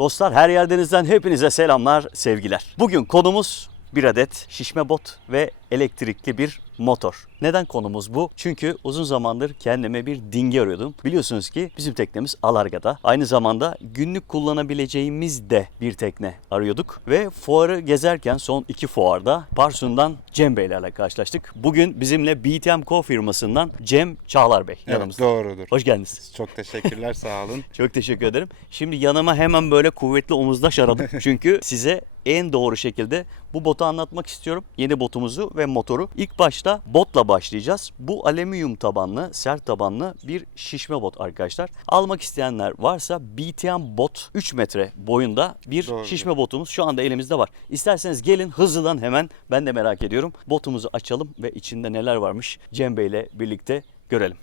Dostlar, her yerdenizden hepinize selamlar, sevgiler. Bugün konumuz bir adet şişme bot ve elektrikli bir motor. Neden konumuz bu? Çünkü uzun zamandır kendime bir dinghy arıyordum. Biliyorsunuz ki bizim teknemiz Alarga'da. Aynı zamanda günlük kullanabileceğimiz de bir tekne arıyorduk. Ve fuarı gezerken son 2 fuarda Parsun'dan Cem Beylerle karşılaştık. Bugün bizimle BTM Co firmasından Cem Çağlar Bey yanımızda. Evet, doğrudur. Hoş geldiniz. Çok teşekkürler, sağ olun. Çok teşekkür ederim. Şimdi yanıma hemen böyle kuvvetli omuzdaş aradım. Çünkü size en doğru şekilde bu botu anlatmak istiyorum. Yeni botumuzu ve motoru. İlk başta botla başlayacağız. Bu alüminyum tabanlı, sert tabanlı bir şişme bot arkadaşlar. Almak isteyenler varsa BTM Bot 3 metre boyunda bir Doğrudur. şişme botumuz şu anda elimizde var. İsterseniz gelin hızlıdan hemen, ben de merak ediyorum. Botumuzu açalım ve içinde neler varmış Cem Bey'le birlikte görelim.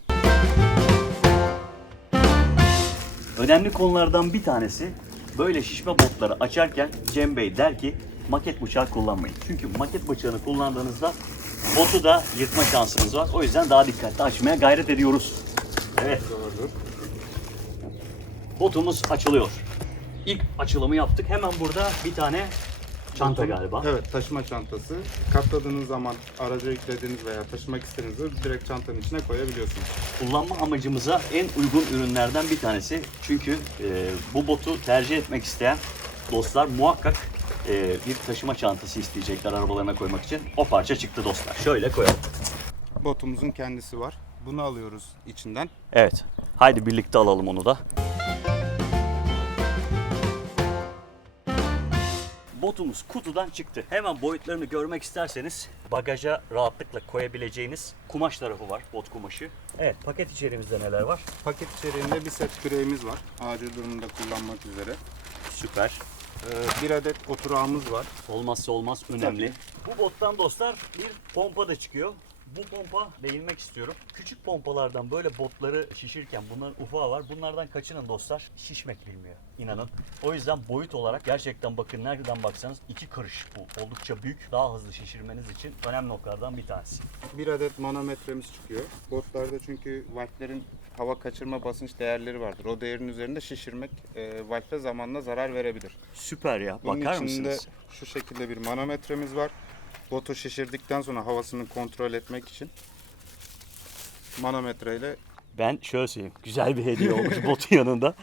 Önemli konulardan bir tanesi, böyle şişme botları açarken Cem Bey der ki maket bıçağı kullanmayın. Çünkü maket bıçağını kullandığınızda botu da yırtma şansınız var. O yüzden daha dikkatli açmaya gayret ediyoruz. Evet. Doğrudur. Botumuz açılıyor. İlk açılımı yaptık. Hemen burada bir tane çanta galiba. Evet, taşıma çantası. Katladığınız zaman araca yüklediğiniz veya taşımak istediğinizde direkt çantanın içine koyabiliyorsunuz. Kullanma amacımıza en uygun ürünlerden bir tanesi. Çünkü bu botu tercih etmek isteyen dostlar muhakkak bir taşıma çantası isteyecekler arabalarına koymak için. O parça çıktı dostlar. Şöyle koyalım. Botumuzun kendisi var. Bunu alıyoruz içinden. Evet. Haydi birlikte alalım onu da. Botumuz kutudan çıktı. Hemen boyutlarını görmek isterseniz bagaja rahatlıkla koyabileceğiniz kumaş tarafı var. Bot kumaşı. Evet, paket içeriğimizde neler var? Paket içeriğinde bir set küreğimiz var. Acil durumda kullanmak üzere. Süper. Bir adet oturağımız var. Olmazsa olmaz, önemli. Bu bottan dostlar bir pompa da çıkıyor. Bu pompa değinmek istiyorum. Küçük pompalardan böyle botları şişirken bunların ufağı var. Bunlardan kaçının dostlar? Şişmek bilmiyor. İnanın. O yüzden boyut olarak gerçekten bakın nereden baksanız 2 karış bu. Oldukça büyük. Daha hızlı şişirmeniz için önemli noktalardan bir tanesi. Bir adet manometremiz çıkıyor. Botlarda çünkü valflerin hava kaçırma basınç değerleri vardır. O değerin üzerinde şişirmek valfe zamanla zarar verebilir. Süper ya. Bunun Bakar içinde mısınız? şu şekilde bir manometremiz var. Botu şişirdikten sonra havasını kontrol etmek için manometreyle Ben şöyle söyleyeyim. Güzel bir hediye olmuş botun yanında.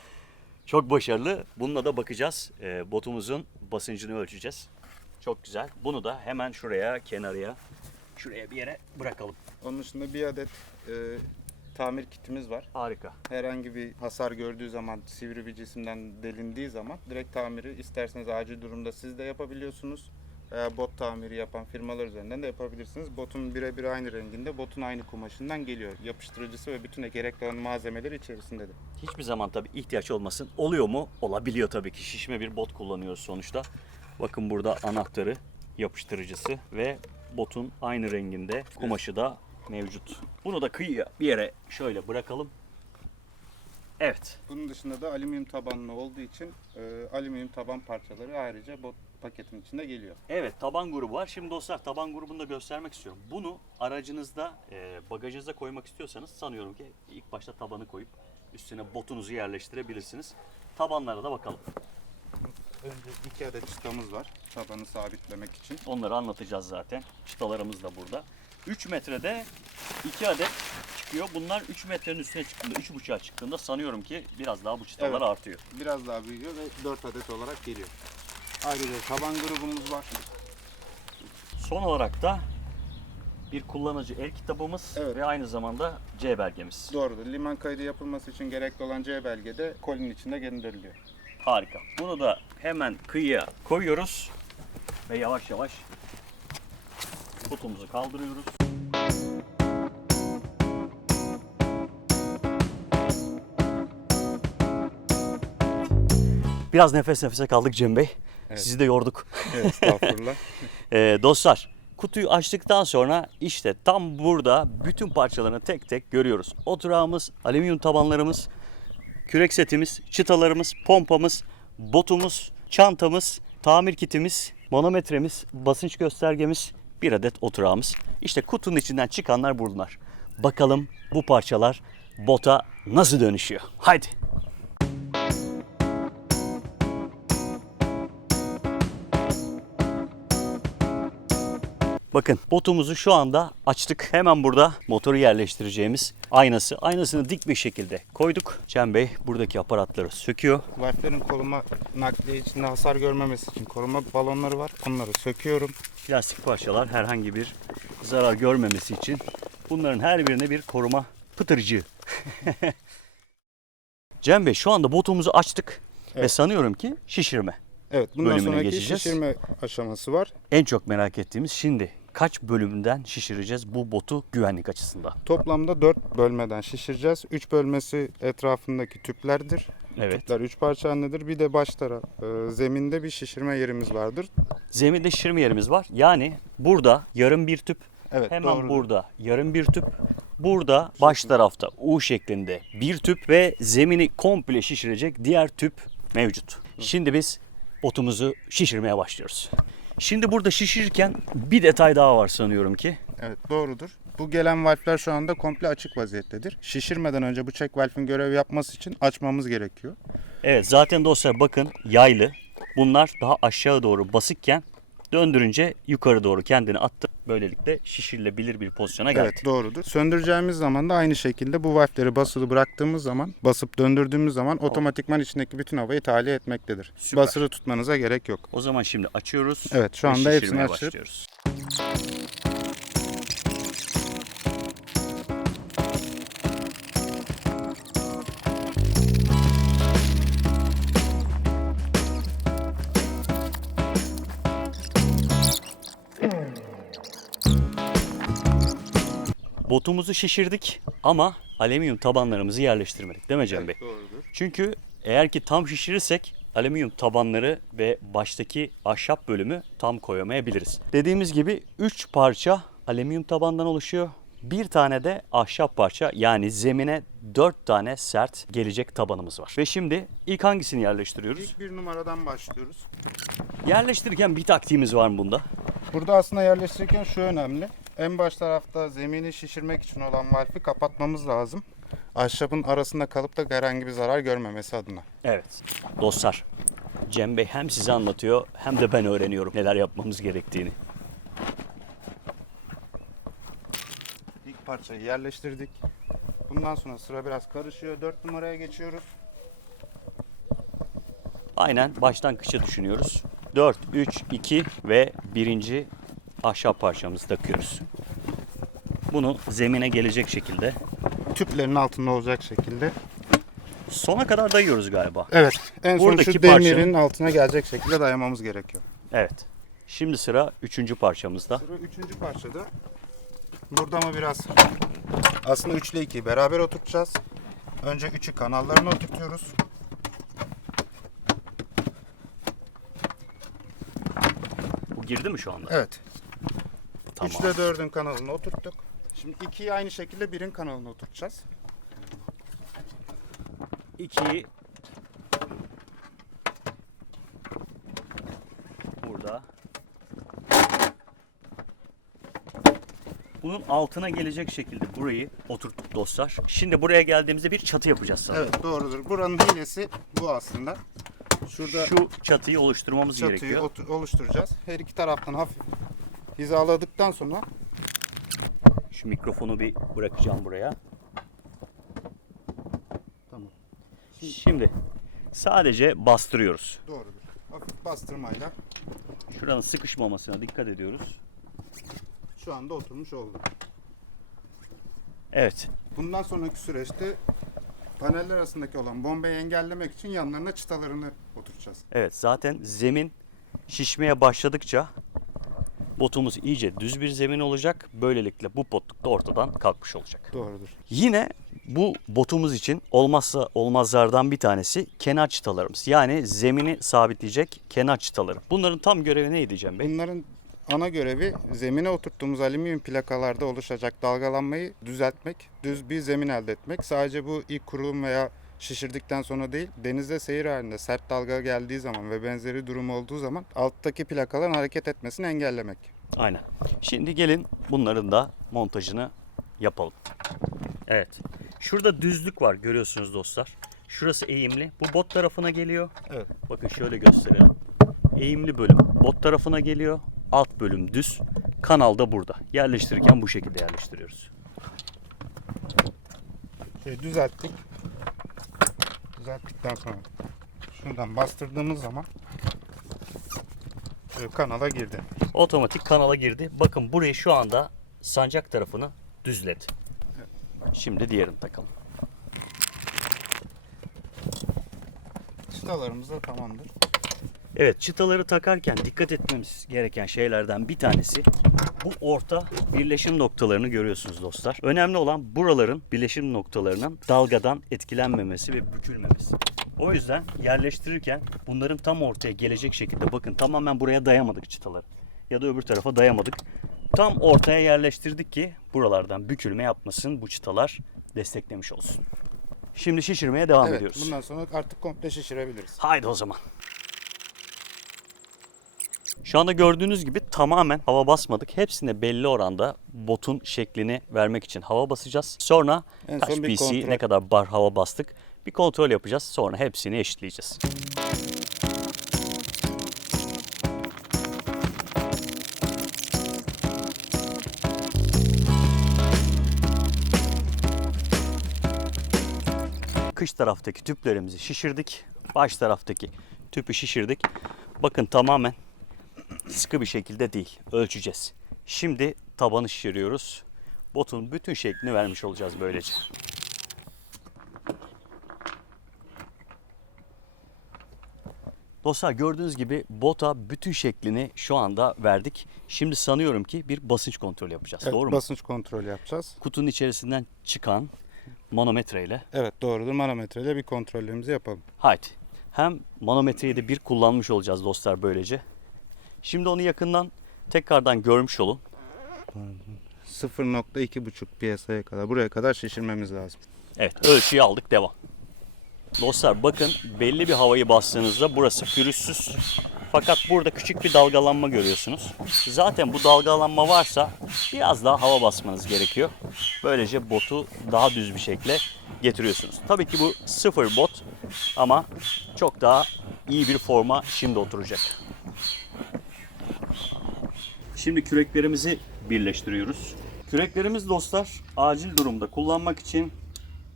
Çok başarılı. Bununla da bakacağız. Botumuzun basıncını ölçeceğiz. Çok güzel. Bunu da hemen şuraya, kenarıya, şuraya bir yere bırakalım. onun dışında bir adet tamir kitimiz var. Harika. Herhangi bir hasar gördüğü zaman, sivri bir cisimden delindiği zaman direkt tamiri isterseniz acil durumda siz de yapabiliyorsunuz. Veya bot tamiri yapan firmalar üzerinden de yapabilirsiniz. Botun birebir aynı renginde, botun aynı kumaşından geliyor. Yapıştırıcısı ve bütün gerekli olan malzemeleri içerisindedir. Hiçbir zaman tabii ihtiyaç olmasın. Oluyor mu? Olabiliyor tabii ki. Şişme bir bot kullanıyoruz sonuçta. Bakın burada anahtarı, yapıştırıcısı ve botun aynı renginde kumaşı da mevcut. Bunu da kıyıya bir yere şöyle bırakalım. Evet. Bunun dışında da alüminyum tabanlı olduğu için alüminyum taban parçaları ayrıca bot paketin içinde geliyor. Evet, taban grubu var. Şimdi dostlar taban grubunu da göstermek istiyorum. Bunu aracınızda, bagajınıza koymak istiyorsanız sanıyorum ki ilk başta tabanı koyup üstüne botunuzu yerleştirebilirsiniz. Tabanlara da bakalım. Önce 2 adet çıtamız var tabanı sabitlemek için. Onları anlatacağız zaten. Çıtalarımız da burada. 3 metrede 2 adet çıkıyor. Bunlar 3 metrenin üstüne çıktığında, 3,5'a çıktığında sanıyorum ki biraz daha bu çıtalar Evet. artıyor. Biraz daha büyüyor ve 4 adet olarak geliyor. Ayrıca taban grubumuz var. Son olarak da bir kullanıcı el kitabımız Evet. ve aynı zamanda C belgemiz. Doğrudur. Liman kaydı yapılması için gerekli olan C belgede kolinin içinde gönderiliyor. Harika. Bunu da hemen kıyıya koyuyoruz ve yavaş yavaş kutumuzu kaldırıyoruz. Biraz nefes nefese kaldık Cem Bey. Evet. Sizi de yorduk. Evet, estağfurullah. Dostlar, kutuyu açtıktan sonra işte tam burada bütün parçalarını tek tek görüyoruz. Oturağımız, alüminyum tabanlarımız, kürek setimiz, çıtalarımız, pompamız, botumuz, çantamız, tamir kitimiz, manometremiz, basınç göstergemiz, bir adet oturağımız. İşte kutunun içinden çıkanlar bunlar. Bakalım bu parçalar bota nasıl dönüşüyor? Haydi. Bakın botumuzu şu anda açtık. Hemen burada motoru yerleştireceğimiz aynası. Aynasını dik bir şekilde koyduk. Cem Bey buradaki aparatları söküyor. Valflerin koruma nakliye içinde hasar görmemesi için koruma balonları var. Onları söküyorum. Plastik parçalar herhangi bir zarar görmemesi için bunların her birine bir koruma pıtırcığı. Cem Bey şu anda botumuzu açtık ve Evet. sanıyorum ki şişirme. Evet, bundan Bölümüne sonraki geçeceğiz. şişirme aşaması var. En çok merak ettiğimiz şimdi kaç bölümden şişireceğiz bu botu güvenlik açısından? Toplamda 4 bölmeden şişireceğiz. 3 bölmesi etrafındaki tüplerdir. Evet. Tüpler 3 parça halindedir. Bir de baş taraf zeminde bir şişirme yerimiz vardır. Zeminde şişirme yerimiz var. Yani burada yarım bir tüp, Evet, hemen doğrudur. burada yarım bir tüp, burada baş tarafta U şeklinde bir tüp ve zemini komple şişirecek diğer tüp mevcut. Şimdi biz botumuzu şişirmeye başlıyoruz. Şimdi burada şişirirken bir detay daha var sanıyorum ki. Evet, doğrudur. Bu gelen valfler şu anda komple açık vaziyettedir. Şişirmeden önce bu check valfin görev yapması için açmamız gerekiyor. Evet, zaten dostlar bakın yaylı. Bunlar daha aşağı doğru basıkken döndürünce yukarı doğru kendini attı. Böylelikle şişirilebilir bir pozisyona geldi. Evet, doğrudur. Söndüreceğimiz zaman da aynı şekilde bu valfleri basılı bıraktığımız zaman, basıp döndürdüğümüz zaman otomatikman içindeki bütün havayı tahliye etmektedir. Süper. Basılı tutmanıza gerek yok. O zaman şimdi açıyoruz. Evet, şu ve anda hepsini şişirmeye açıp başlıyoruz. Botumuzu şişirdik ama alüminyum tabanlarımızı yerleştirmedik değil mi Cem Bey? doğrudur. Çünkü eğer ki tam şişirirsek alüminyum tabanları ve baştaki ahşap bölümü tam koyamayabiliriz. Dediğimiz gibi 3 parça alüminyum tabandan oluşuyor. Bir tane de ahşap parça, yani zemine 4 tane sert gelecek tabanımız var. Ve şimdi ilk hangisini yerleştiriyoruz? İlk bir numaradan başlıyoruz. Yerleştirirken bir taktiğimiz var mı bunda? Burada aslında yerleştirirken şu önemli. En baş tarafta zemini şişirmek için olan valfi kapatmamız lazım. Ahşabın arasında kalıp da herhangi bir zarar görmemesi adına. Evet. Dostlar, Cem Bey hem size anlatıyor hem de ben öğreniyorum neler yapmamız gerektiğini. İlk parçayı yerleştirdik. Bundan sonra sıra biraz karışıyor. 4 numaraya geçiyoruz. Aynen baştan kışa düşünüyoruz. 4, 3, 2 ve birinci ahşap parçamızı takıyoruz. Bunu zemine gelecek şekilde Tüplerin altında olacak şekilde. sona kadar dayıyoruz galiba. Evet. En son Buradaki şu demirin parçanın- altına gelecek şekilde dayamamız gerekiyor. Evet. Şimdi sıra üçüncü parçamızda. Sıra 3. parçada. Burada mı biraz aslında 3 ile 2'yi beraber oturtacağız. Önce 3'ü kanallarına oturtuyoruz. Bu girdi mi şu anda? Evet. Tamam. 3 ile 4'ün kanalına oturttuk. Şimdi 2'yi aynı şekilde 1'in kanalına oturtacağız. 2'yi burada. Bunun altına gelecek şekilde burayı oturttuk dostlar. Şimdi buraya geldiğimizde bir çatı yapacağız sanırım. Evet, doğrudur. Buranın hilesi bu aslında. Şurada Şu çatıyı oluşturmamız çatıyı gerekiyor. oluşturacağız. Her iki taraftan hafif hizaladıktan sonra Şu mikrofonu bir bırakacağım buraya. tamam. Şimdi sadece bastırıyoruz. Doğrudur. Hafif bastırmayla Şuranın sıkışmamasına dikkat ediyoruz. şu anda oturmuş oldu. Evet. Bundan sonraki süreçte paneller arasındaki olan bombayı engellemek için yanlarına çıtalarını oturtacağız. Evet, zaten zemin şişmeye başladıkça botumuz iyice düz bir zemin olacak. Böylelikle bu botluk da ortadan kalkmış olacak. Doğrudur. Yine bu botumuz için olmazsa olmazlardan bir tanesi kenar çıtalarımız. Yani zemini sabitleyecek kenar çıtaları. Bunların tam görevi neydi Cem Bey? Bunların ana görevi zemine oturttuğumuz alüminyum plakalarda oluşacak dalgalanmayı düzeltmek, düz bir zemin elde etmek. Sadece bu ilk kurulum veya şişirdikten sonra değil, denizde seyir halinde sert dalga geldiği zaman ve benzeri durum olduğu zaman alttaki plakaların hareket etmesini engellemek. Aynen. Şimdi gelin bunların da montajını yapalım. Evet. Şurada düzlük var görüyorsunuz dostlar. Şurası eğimli. Bu bot tarafına geliyor. Evet. Bakın şöyle gösterelim. Eğimli bölüm bot tarafına geliyor. Alt bölüm düz. Kanal da burada. Yerleştirirken bu şekilde yerleştiriyoruz. Düzelttik. Düzelttikten sonra şuradan bastırdığımız zaman kanala girdi. Otomatik kanala girdi. Bakın burayı şu anda sancak tarafını düzledi. Şimdi diğerini takalım. Çıtalarımız da tamamdır. Evet, çıtaları takarken dikkat etmemiz gereken şeylerden bir tanesi bu orta birleşim noktalarını görüyorsunuz dostlar. Önemli olan buraların birleşim noktalarının dalgadan etkilenmemesi ve bükülmemesi. O yüzden yerleştirirken bunların tam ortaya gelecek şekilde, bakın tamamen buraya dayamadık çıtaları ya da öbür tarafa dayamadık. Tam ortaya yerleştirdik ki buralardan bükülme yapmasın, bu çıtalar desteklemiş olsun. Şimdi şişirmeye devam Evet, ediyoruz. bundan sonra artık komple şişirebiliriz. Haydi o zaman. Şu anda gördüğünüz gibi tamamen hava basmadık. Hepsine belli oranda botun şeklini vermek için hava basacağız. Sonra En kaç son bir pc kontrol. ne kadar bar hava bastık bir kontrol yapacağız. Sonra hepsini eşitleyeceğiz. Kış taraftaki tüplerimizi şişirdik. Baş taraftaki tüpü şişirdik. Bakın tamamen sıkı bir şekilde değil. Ölçeceğiz. Şimdi tabanı şişiriyoruz. Botun bütün şeklini vermiş olacağız böylece. Dostlar gördüğünüz gibi bota bütün şeklini şu anda verdik. Şimdi sanıyorum ki bir basınç kontrolü yapacağız. Evet, Doğru mu? basınç kontrolü yapacağız. Kutunun içerisinden çıkan manometreyle. Evet, doğrudur. Manometreyle bir kontrollerimizi yapalım. Haydi. Hem manometreyi de bir kullanmış olacağız dostlar böylece. Şimdi onu yakından tekrardan görmüş olun. 0.2,5 piyasaya kadar, buraya kadar şişirmemiz lazım. Evet, ölçüyü aldık, devam. Dostlar bakın, belli bir havayı bastığınızda burası pürüzsüz. Fakat burada küçük bir dalgalanma görüyorsunuz. Zaten bu dalgalanma varsa biraz daha hava basmanız gerekiyor. Böylece botu daha düz bir şekilde getiriyorsunuz. Tabii ki bu sıfır bot ama çok daha iyi bir forma şimdi oturacak. Şimdi küreklerimizi birleştiriyoruz. Küreklerimiz dostlar acil durumda kullanmak için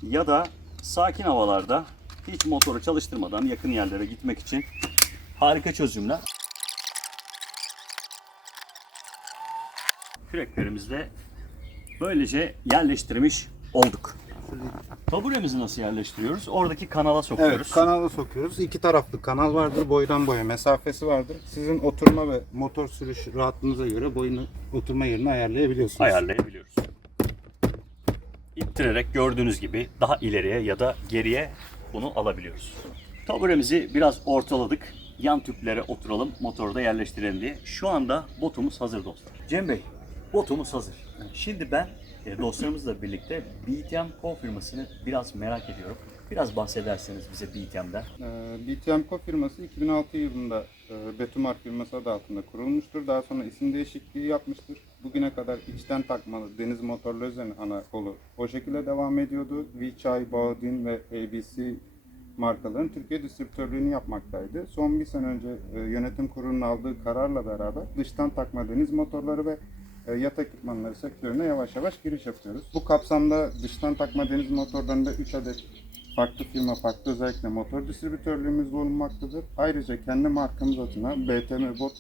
ya da sakin havalarda hiç motoru çalıştırmadan yakın yerlere gitmek için harika çözümler. Küreklerimizi de böylece yerleştirmiş olduk. Taburemizi nasıl yerleştiriyoruz? Oradaki kanala sokuyoruz. Evet, kanala sokuyoruz. İki taraflı kanal vardır. Boydan boya mesafesi vardır. Sizin oturma ve motor sürüş rahatlığınıza göre boyunu, oturma yerini ayarlayabiliyorsunuz. Ayarlayabiliyoruz. İttirerek gördüğünüz gibi daha ileriye ya da geriye bunu alabiliyoruz. Taburemizi biraz ortaladık. Yan tüplere oturalım, motoru da yerleştirelim diye. Şu anda botumuz hazır dostlar. Cem Bey, botumuz hazır. Şimdi ben dostlarımızla birlikte BTM Co firmasını biraz merak ediyorum. Biraz bahsederseniz bize BTM'den. BTM Co firması 2006 yılında Betumar firması adı altında kurulmuştur. Daha sonra isim değişikliği yapmıştır. Bugüne kadar içten takmalı deniz motorlu üzerine ana kolu o şekilde devam ediyordu. Weichai, Baodin ve ABC markaların Türkiye distribütörlüğünü yapmaktaydı. Son bir sene önce yönetim kurulunun aldığı kararla beraber dıştan takma deniz motorları ve yat ekipmanları sektörüne yavaş yavaş giriş yapıyoruz. Bu kapsamda dıştan takma deniz motorlarında 3 adet farklı firma, farklı özellikle motor distribütörlüğümüz bulunmaktadır. Ayrıca kendi markamız adına BTM bot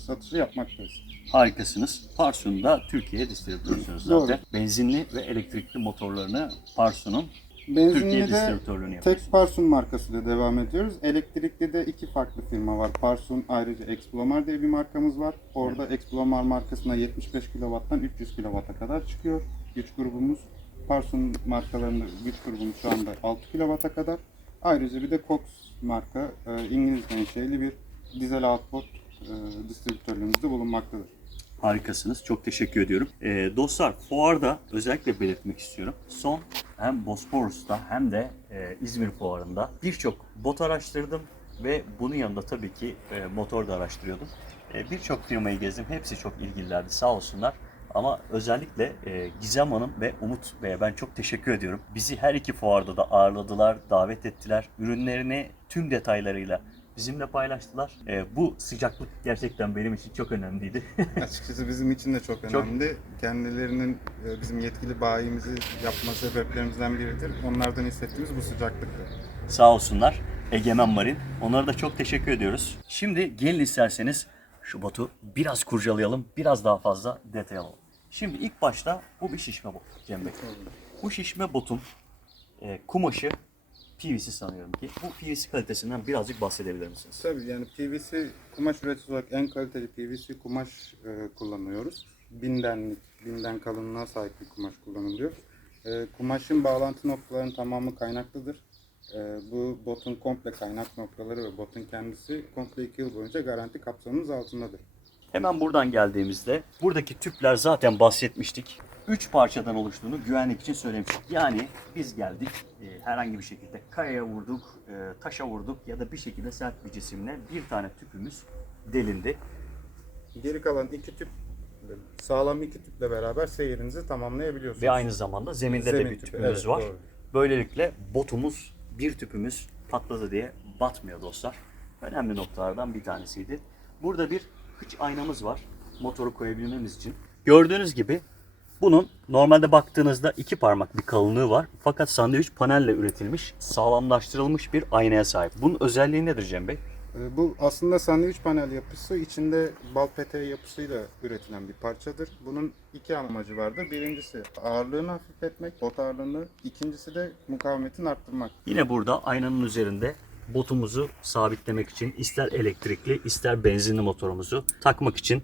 satışı yapmaktayız. Harikasınız. Parsun'da Türkiye distribütörüsünüz zaten. Benzinli ve elektrikli motorlarını Parsun'un Türkiye Benzinli de distribütörlüğünü yapıyoruz. tek Parsun markasıyla devam ediyoruz. Elektrikli de iki farklı firma var. Parsun, ayrıca Explomar diye bir markamız var. Orada Explomar markasına 75 kW'dan 300 kW'a kadar çıkıyor güç grubumuz. Parsun markalarının güç grubumuz şu anda 6 kW'a kadar. Ayrıca bir de Cox marka İngiliz menşeli bir dizel outboard distribütörlüğümüzde bulunmaktadır. Harikasınız. Çok teşekkür ediyorum. Dostlar, fuarda özellikle belirtmek istiyorum. Son hem Bosporus'ta hem de İzmir fuarında birçok bot araştırdım ve bunun yanında tabii ki motor da araştırıyordum. Birçok firmayı gezdim. Hepsi çok ilgililerdi sağ olsunlar. Ama özellikle Gizem Hanım ve Umut Bey'e ben çok teşekkür ediyorum. Bizi her iki fuarda da ağırladılar, davet ettiler. Ürünlerini tüm detaylarıyla bizimle paylaştılar. Bu sıcaklık gerçekten benim için çok önemliydi. Açıkçası bizim için de çok önemli. Kendilerinin bizim yetkili bayimizi yapma sebeplerimizden biridir. Onlardan hissettiğimiz bu sıcaklıktı. Sağ olsunlar. Egemen Marin. Onlara da çok teşekkür ediyoruz. Şimdi gelin isterseniz şu botu biraz kurcalayalım. Biraz daha fazla detay alalım. Şimdi ilk başta bu bir şişme bot Cem Bey. Bu şişme botun kumaşı PVC sanıyorum ki. Bu PVC kalitesinden birazcık bahsedebilir misiniz? Tabii yani PVC kumaş üreticisi olarak en kaliteli PVC kumaş kullanıyoruz. Binden kalınlığa sahip bir kumaş kullanılıyor. Kumaşın bağlantı noktalarının tamamı kaynaklıdır. Bu botun komple kaynak noktaları ve botun kendisi komple 2 yıl boyunca garanti kapsamımız altındadır. Hemen buradan geldiğimizde buradaki tüpler zaten bahsetmiştik. 3 parçadan oluştuğunu güvenlik için söylemiştik. Yani biz geldik herhangi bir şekilde kayaya vurduk, taşa vurduk ya da bir şekilde sert bir cisimle bir tane tüpümüz delindi. Geri kalan 2 tüp sağlam 2 tüple beraber seyrinizi tamamlayabiliyorsunuz. Ve aynı zamanda zeminde de Zemin bir tüpü, tüpümüz evet, var. doğru. Böylelikle botumuz, bir tüpümüz patladı diye batmıyor dostlar. Önemli noktalardan bir tanesiydi. Burada bir hıç aynamız var motoru koyabilmemiz için. Gördüğünüz gibi bunun normalde baktığınızda 2 parmak bir kalınlığı var. Fakat sandviç panelle üretilmiş, sağlamlaştırılmış bir aynaya sahip. Bunun özelliği nedir Cem Bey? Bu aslında sandviç panel yapısı, içinde bal peteği yapısıyla üretilen bir parçadır. Bunun 2 amacı vardır. Birincisi ağırlığını hafifletmek, bot ağırlığını. İkincisi de mukavemetini arttırmak. Yine burada aynanın üzerinde botumuzu sabitlemek için ister elektrikli ister benzinli motorumuzu takmak için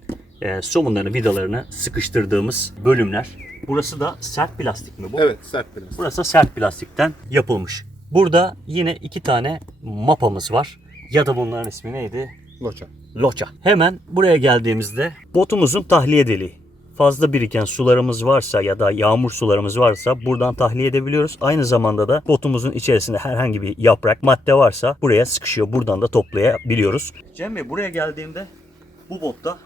somunlarını, vidalarını sıkıştırdığımız bölümler. Burası da sert plastik mi bu? Evet, sert plastik. Burası da sert plastikten yapılmış. Burada yine 2 tane mapamız var. Ya da bunların ismi neydi? Loça. Loça. Hemen buraya geldiğimizde botumuzun tahliye deliği. Fazla biriken sularımız varsa ya da yağmur sularımız varsa buradan tahliye edebiliyoruz. Aynı zamanda da botumuzun içerisinde herhangi bir yaprak, madde varsa buraya sıkışıyor. Buradan da toplayabiliyoruz. Cem Bey, buraya geldiğimde bu botta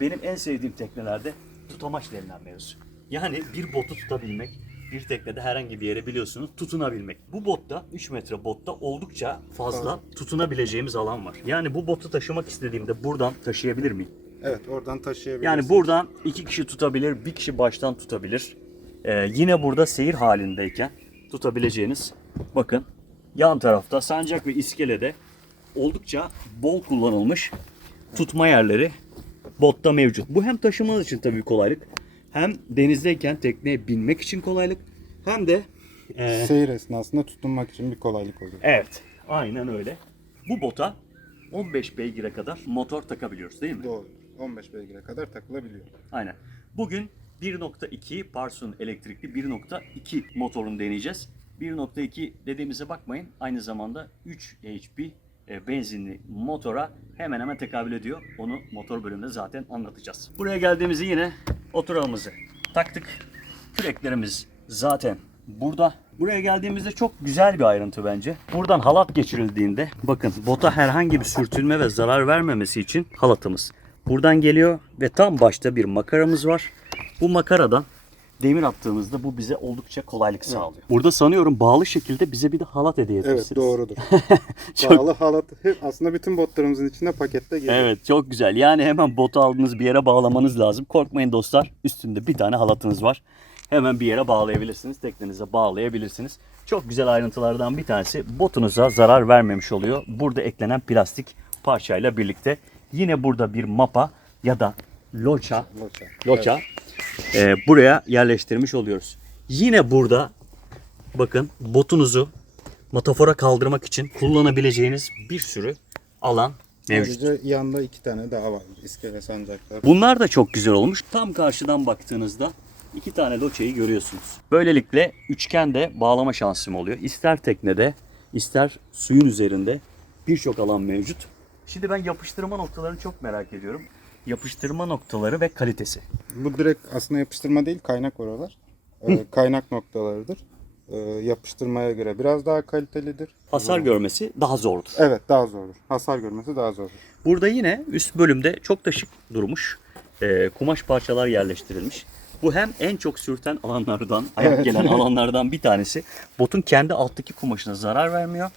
benim en sevdiğim teknelerde tutamaç denilen mevzu. Yani bir botu tutabilmek, bir teknede herhangi bir yere biliyorsunuz tutunabilmek. Bu botta 3 metre botta oldukça fazla tutunabileceğimiz alan var. Yani bu botu taşımak istediğimde buradan taşıyabilir miyim? Evet, oradan taşıyabilirsiniz. Yani buradan 2 kişi tutabilir, bir kişi baştan tutabilir. Yine burada seyir halindeyken tutabileceğiniz, bakın yan tarafta sancak ve iskelede oldukça bol kullanılmış tutma yerleri botta mevcut. Bu hem taşımanız için tabii kolaylık, hem denizdeyken tekneye binmek için kolaylık, hem de seyir esnasında tutunmak için bir kolaylık oluyor. evet, aynen öyle. Bu bota 15 beygire kadar motor takabiliyoruz değil mi? Doğru. 15 beygire kadar takılabiliyor. Aynen. Bugün 1.2 Parsun elektrikli 1.2 motorunu deneyeceğiz. 1.2 dediğimize bakmayın. Aynı zamanda 3 HP benzinli motora hemen hemen tekabül ediyor. Onu motor bölümünde zaten anlatacağız. Buraya geldiğimizde yine oturağımızı taktık. Küreklerimiz zaten burada. Buraya geldiğimizde çok güzel bir ayrıntı bence. Buradan halat geçirildiğinde bakın bota herhangi bir sürtünme ve zarar vermemesi için halatımız buradan geliyor ve tam başta bir makaramız var. Bu makaradan demir attığımızda bu bize oldukça kolaylık sağlıyor. Burada sanıyorum bağlı şekilde bize bir de halat hediye etmişsiniz. Evet, doğrudur. Çok- Bağlı halat aslında bütün botlarımızın içinde pakette geliyor. Evet, çok güzel. Yani hemen botu aldığınız bir yere bağlamanız lazım. Korkmayın dostlar. Üstünde bir tane halatınız var. Hemen bir yere bağlayabilirsiniz. Teknenize bağlayabilirsiniz. Çok güzel ayrıntılardan bir tanesi, botunuza zarar vermemiş oluyor. Burada eklenen plastik parçayla birlikte. Yine burada bir mapa ya da loça Loça. buraya yerleştirmiş oluyoruz. Yine burada bakın botunuzu matafora kaldırmak için kullanabileceğiniz bir sürü alan mevcut. Ayrıca yanında 2 tane daha var. İskele sancaklar. Bunlar da çok güzel olmuş. Tam karşıdan baktığınızda 2 tane loçayı görüyorsunuz. Böylelikle üçgende bağlama şansım oluyor. İster teknede, ister suyun üzerinde birçok alan mevcut. Şimdi ben yapıştırma noktalarını çok merak ediyorum. Yapıştırma noktaları ve kalitesi. Bu direkt aslında yapıştırma değil, kaynak oralar. Kaynak noktalarıdır. Yapıştırmaya göre biraz daha kalitelidir. Hasar görmesi daha zordur. Evet, daha zordur. Hasar görmesi daha zordur. Burada yine üst bölümde çok da şık durmuş kumaş parçalar yerleştirilmiş. Bu hem en çok sürten alanlardan, ayak gelen alanlardan bir tanesi. Botun kendi alttaki kumaşına zarar vermiyor.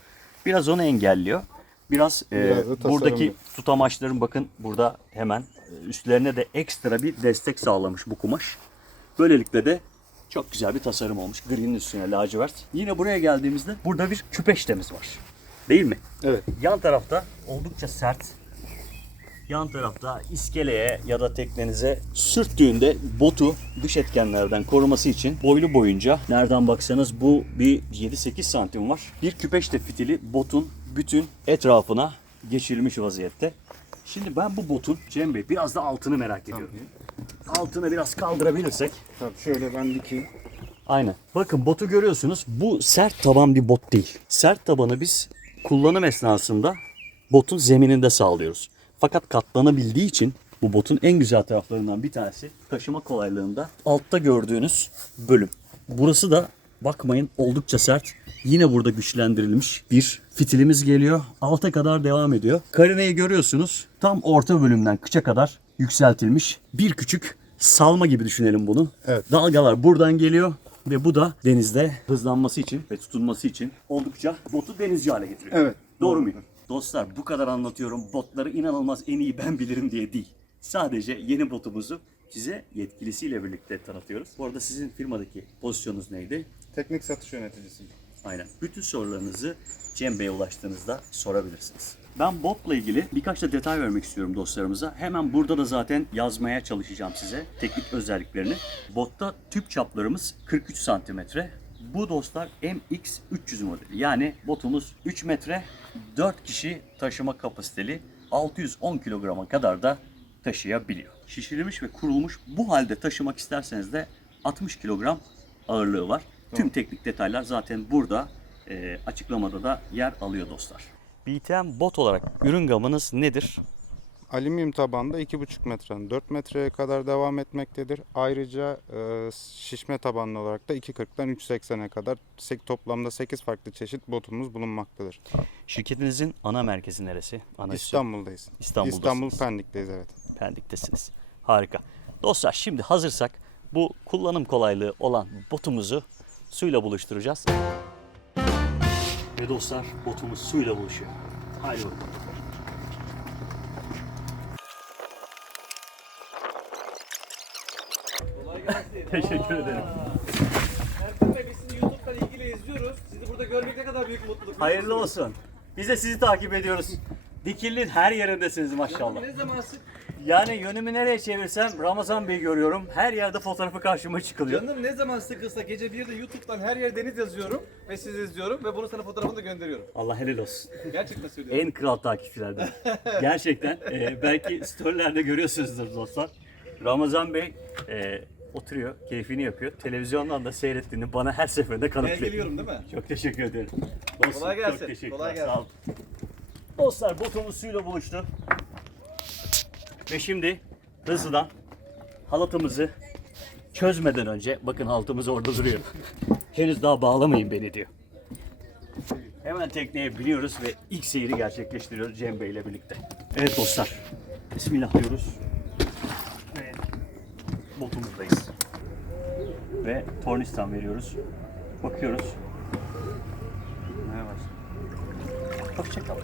Biraz onu engelliyor. Biraz da tasarımlı. buradaki tutamaçların bakın burada hemen üstlerine de ekstra bir destek sağlamış bu kumaş. Böylelikle de çok güzel bir tasarım olmuş. Green'in üstüne lacivert. Yine buraya geldiğimizde burada bir küpeştemiz var. Değil mi? Evet. Yan tarafta oldukça sert. Yan tarafta iskeleye ya da teknenize sürttüğünde botu dış etkenlerden koruması için boylu boyunca nereden baksanız bu bir 7-8 santim var. Bir küpeşte fitili botun bütün etrafına geçirilmiş vaziyette. Şimdi ben bu botun Cem Bey biraz da altını merak ediyorum. Altını biraz kaldırabilirsek. Tabii şöyle ben dikeyim. Aynen. Bakın botu görüyorsunuz. Bu sert taban bir bot değil. Sert tabanı biz kullanım esnasında botun zemininde sağlıyoruz. Fakat katlanabildiği için bu botun en güzel taraflarından bir tanesi taşıma kolaylığında altta gördüğünüz bölüm. Burası da bakmayın oldukça sert. Yine burada güçlendirilmiş bir fitilimiz geliyor. Alta kadar devam ediyor. Karineyi görüyorsunuz. Tam orta bölümden kıça kadar yükseltilmiş. Bir küçük salma gibi düşünelim bunu. Evet. Dalgalar buradan geliyor ve bu da denizde hızlanması için ve tutunması için oldukça botu denizci hale getiriyor. Evet. Doğru muyum? Dostlar bu kadar anlatıyorum. Botları inanılmaz en iyi ben bilirim diye değil. Sadece yeni botumuzu size yetkilisiyle birlikte tanıtıyoruz. Bu arada sizin firmadaki pozisyonunuz neydi? Teknik satış yöneticisi. Aynen. Bütün sorularınızı Cem Bey'e ulaştığınızda sorabilirsiniz. Ben botla ilgili birkaç da detay vermek istiyorum dostlarımıza. Hemen burada da zaten yazmaya çalışacağım size teknik özelliklerini. Botta tüp çaplarımız 43 santimetre. Bu dostlar MX300 modeli. Yani botumuz 3 metre, 4 kişi taşıma kapasiteli, 610 kilograma kadar da taşıyabiliyor. Şişirilmiş ve kurulmuş bu halde taşımak isterseniz de 60 kilogram ağırlığı var. Tüm teknik detaylar zaten burada açıklamada da yer alıyor dostlar. BTM bot olarak ürün gamınız nedir? Alüminyum tabanda 2,5 metreden 4 metreye kadar devam etmektedir. Ayrıca şişme tabanlı olarak da 2,40'dan 3,80'e kadar toplamda 8 farklı çeşit botumuz bulunmaktadır. Şirketinizin ana merkezi neresi? Ana üssü? İstanbul'dayız. İstanbul'dasınız. İstanbul Pendik'teyiz, evet. Pendik'tesiniz. Harika. Dostlar şimdi hazırsak bu kullanım kolaylığı olan botumuzu suyla buluşturacağız. Ve dostlar botumuz suyla buluşuyor. Haydi bakalım. Teşekkür ederim. Erkan Bey, biz sizi YouTube'dan ilgili izliyoruz. Sizi burada görmek ne kadar büyük mutluluk. Hayırlı olsun. Biz de sizi takip ediyoruz. Dikili'nin her yerindesiniz maşallah. Ne zaman sık? Yani yönümü nereye çevirsem Ramazan Bey'i görüyorum. Her yerde fotoğrafı karşıma çıkılıyor. Canım ne zaman sıkılsa gece 1'de YouTube'dan her yer deniz yazıyorum ve sizi izliyorum ve bunu sana fotoğrafını da gönderiyorum. Allah helal olsun. Gerçekten söylüyorum. En kral takipçilerden. Gerçekten belki storylerde görüyorsunuzdur dostlar. Ramazan Bey oturuyor, keyfini yapıyor. Televizyondan da seyrettiğini bana her seferinde kanıtlıyor. Geliyorum değil mi? Çok teşekkür ederim. Dostum, Kolay gelsin. Çok teşekkürler. Kolay gelsin. Sağ olun. Dostlar botumuz suyla buluştu. Ve şimdi hızlıdan halatımızı çözmeden önce bakın halatımız orada duruyor. Henüz daha bağlamayın beni diyor. Hemen tekneye biniyoruz ve ilk seyri gerçekleştiriyoruz Cem Bey ile birlikte. Evet dostlar. Bismillah diyoruz. Ve botumuzdayız. Ve tornistan veriyoruz. Bakıyoruz. Hoşçakalın.